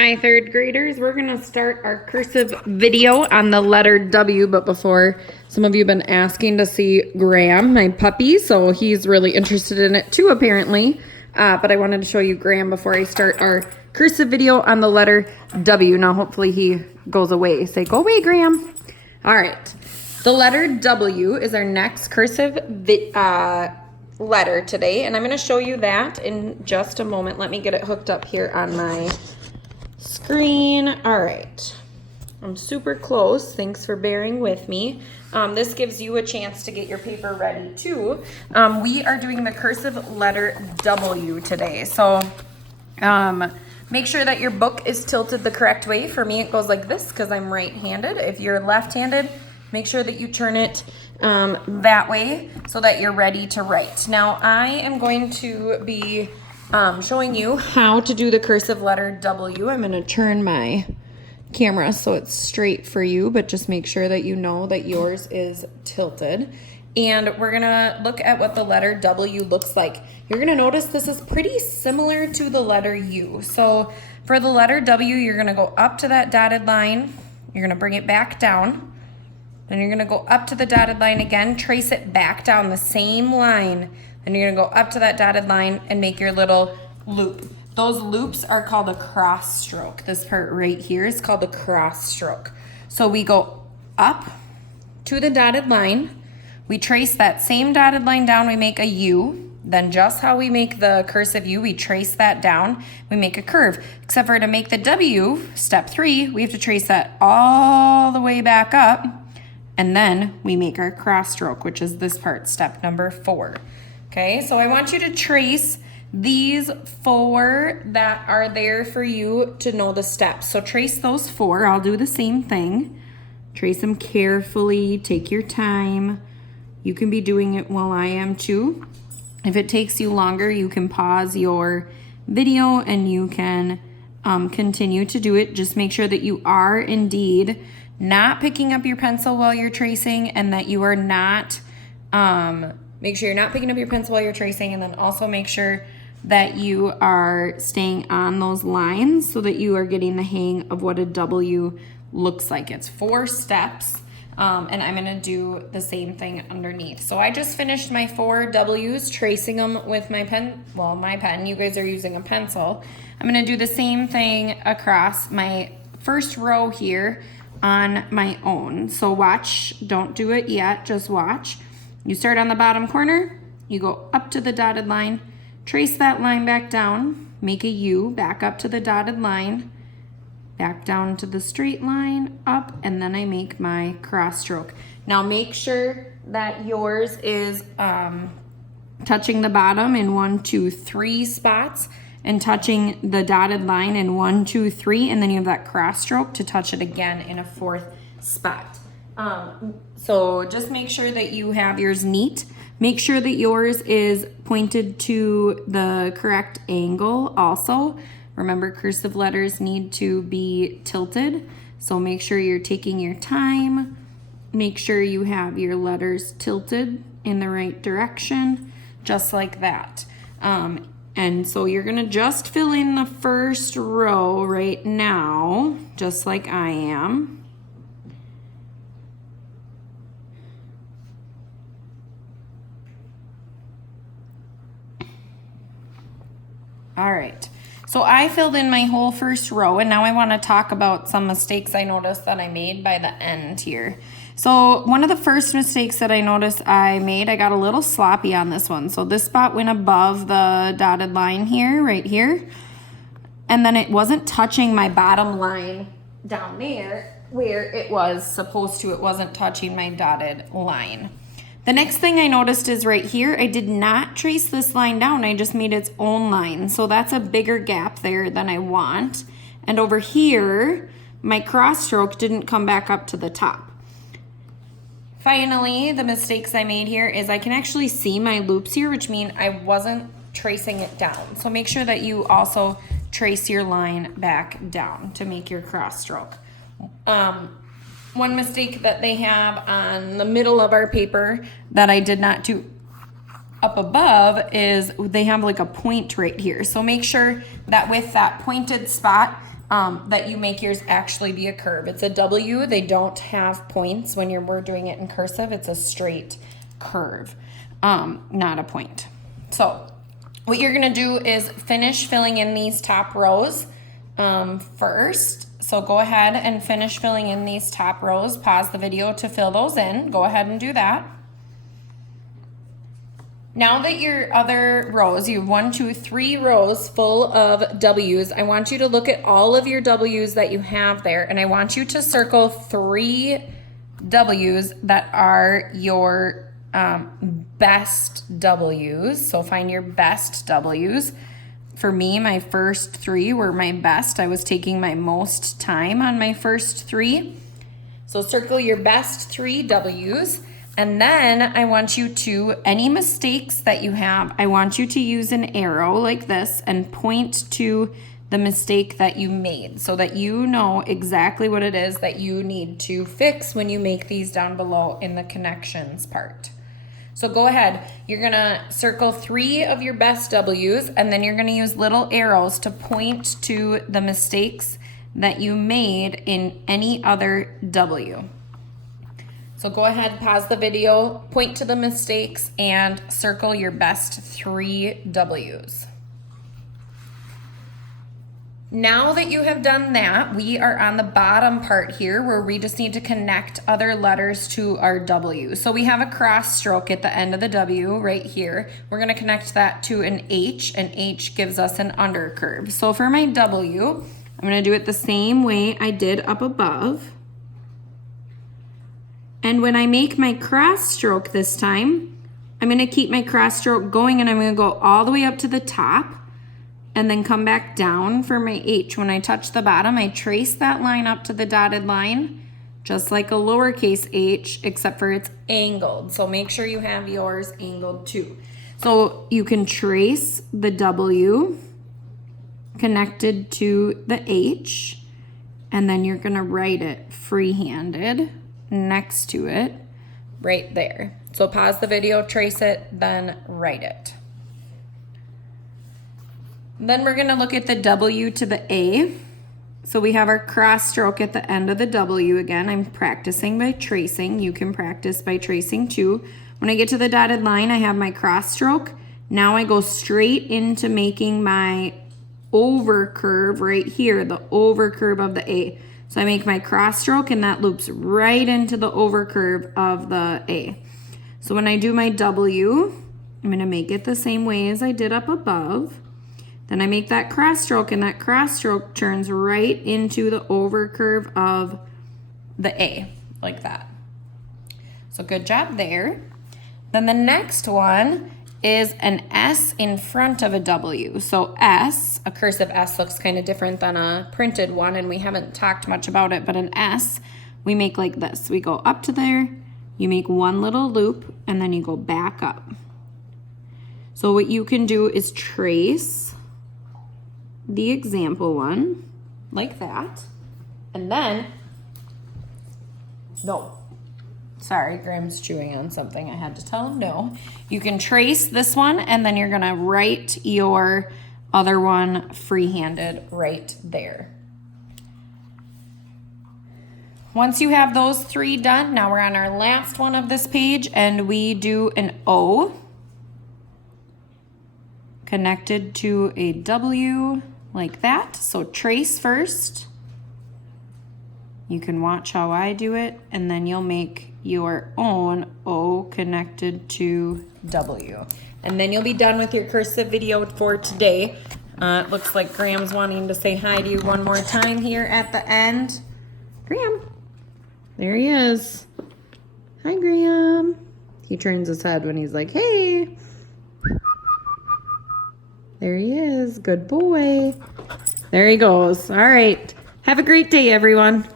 Hi, third graders. We're going to start our cursive video on the letter W, but before, some of you have been asking to see Graham, my puppy, so he's really interested in it too, apparently. But I wanted to show you Graham before I start our cursive video on the letter W. Now, hopefully he goes away. Say, go away, Graham. All right. The letter W is our next cursive letter today, and I'm going to show you that in just a moment. Let me get it hooked up here on my screen. All right, I'm super close. Thanks for bearing with me. This gives you a chance to get your paper ready too. We are doing the cursive letter W today, so make sure that your book is tilted the correct way. For me, it goes like this because I'm right-handed. If you're left-handed, make sure that you turn it that way so that you're ready to write. Now, I am going to be showing you how to do the cursive letter W. I'm going to turn my camera so it's straight for you, but just make sure that you know that yours is tilted. And we're going to look at what the letter W looks like. You're going to notice this is pretty similar to the letter U. So for the letter W, you're going to go up to that dotted line. You're going to bring it back down. Then you're gonna go up to the dotted line again, trace it back down the same line. Then you're gonna go up to that dotted line and make your little loop. Those loops are called a cross stroke. This part right here is called a cross stroke. So we go up to the dotted line, we trace that same dotted line down, we make a U. Then just how we make the cursive U, we trace that down, we make a curve. Except for to make the W, step 3, we have to trace that all the way back up. And then we make our cross stroke, which is this part, step number 4. Okay, so I want you to trace these 4 that are there for you to know the steps. So trace those 4. I'll do the same thing. Trace them carefully, take your time. You can be doing it while I am too. If it takes you longer, you can pause your video and you can continue to do it. Just make sure that you are indeed not picking up your pencil while you're tracing, and that you are not, make sure you're not picking up your pencil while you're tracing, and then also make sure that you are staying on those lines so that you are getting the hang of what a W looks like. It's 4 steps, and I'm gonna do the same thing underneath. So I just finished my 4 W's, tracing them with my pen, well, my pen, you guys are using a pencil. I'm gonna do the same thing across my first row here on my own. So watch, don't do it yet, just watch. You start on the bottom corner, you go up to the dotted line, trace that line back down, make a U, back up to the dotted line, back down to the straight line, up, and then I make my cross stroke. Now make sure that yours is touching the bottom in 1, 2, 3 spots, and touching the dotted line in 1, 2, 3, and then you have that cross stroke to touch it again in a 4th spot. So just make sure that you have yours neat. Make sure that yours is pointed to the correct angle also. Remember, cursive letters need to be tilted, so make sure you're taking your time. Make sure you have your letters tilted in the right direction, just like that. And so you're gonna just fill in the first row right now, just like I am. All right, so I filled in my whole first row, and now I wanna talk about some mistakes I noticed that I made by the end here. So one of the first mistakes that I noticed I made, I got a little sloppy on this one. So this spot went above the dotted line here, right here. And then it wasn't touching my bottom line down there where it was supposed to. It wasn't touching my dotted line. The next thing I noticed is right here, I did not trace this line down. I just made its own line. So that's a bigger gap there than I want. And over here, my cross stroke didn't come back up to the top. Finally, the mistakes I made here is I can actually see my loops here, which mean I wasn't tracing it down. So make sure that you also trace your line back down to make your cross stroke. One mistake that they have on the middle of our paper that I did not do up above is they have like a point right here. So make sure that with that pointed spot, that you make yours actually be a curve. It's a W. They don't have points when we're doing it in cursive. It's a straight curve, not a point. So what you're gonna do is finish filling in these top rows first. So go ahead and finish filling in these top rows. Pause the video to fill those in. Go ahead and do that. Now that your other rows, you have 1, 2, 3 rows full of W's, I want you to look at all of your W's that you have there, and I want you to circle 3 W's that are your best W's. So find your best W's. For me, my first 3 were my best. I was taking my most time on my first 3. So circle your best 3 W's. And then I want you to, any mistakes that you have, I want you to use an arrow like this and point to the mistake that you made so that you know exactly what it is that you need to fix when you make these down below in the connections part. So go ahead, you're gonna circle 3 of your best W's, and then you're gonna use little arrows to point to the mistakes that you made in any other W. So go ahead, pause the video, point to the mistakes, and circle your best 3 W's. Now that you have done that, we are on the bottom part here where we just need to connect other letters to our W. So we have a cross stroke at the end of the W right here. We're gonna connect that to an H, and H gives us an undercurve. So for my W, I'm gonna do it the same way I did up above. And when I make my cross stroke this time, I'm gonna keep my cross stroke going, and I'm gonna go all the way up to the top and then come back down for my H. When I touch the bottom, I trace that line up to the dotted line, just like a lowercase h, except for it's angled. So make sure you have yours angled too. So you can trace the W connected to the H, and then you're gonna write it free-handed next to it right there. So pause the video, trace it, then write it. Then we're gonna look at the W to the A. So we have our cross stroke at the end of the W again. I'm practicing by tracing. You can practice by tracing too. When I get to the dotted line, I have my cross stroke. Now I go straight into making my over curve right here, the over curve of the A. So I make my cross stroke, and that loops right into the over curve of the A. So when I do my W, I'm gonna make it the same way as I did up above. Then I make that cross stroke, and that cross stroke turns right into the over curve of the A, like that. So good job there. Then the next one is an S in front of a W. So S, a cursive S looks kind of different than a printed one, and we haven't talked much about it, but an S, we make like this. We go up to there, you make one little loop, and then you go back up. So what you can do is trace the example one like that, and then, no. Sorry, Graham's chewing on something. I had to tell him no. You can trace this one, and then you're gonna write your other one free-handed right there. Once you have those 3 done, now we're on our last one of this page, and we do an O connected to a W like that. So trace first. You can watch how I do it, and then you'll make your own O connected to W. And then you'll be done with your cursive video for today. It looks like Graham's wanting to say hi to you one more time here at the end. Graham, there he is. Hi, Graham. He turns his head when he's like, hey. There he is, good boy. There he goes. All right, have a great day, everyone.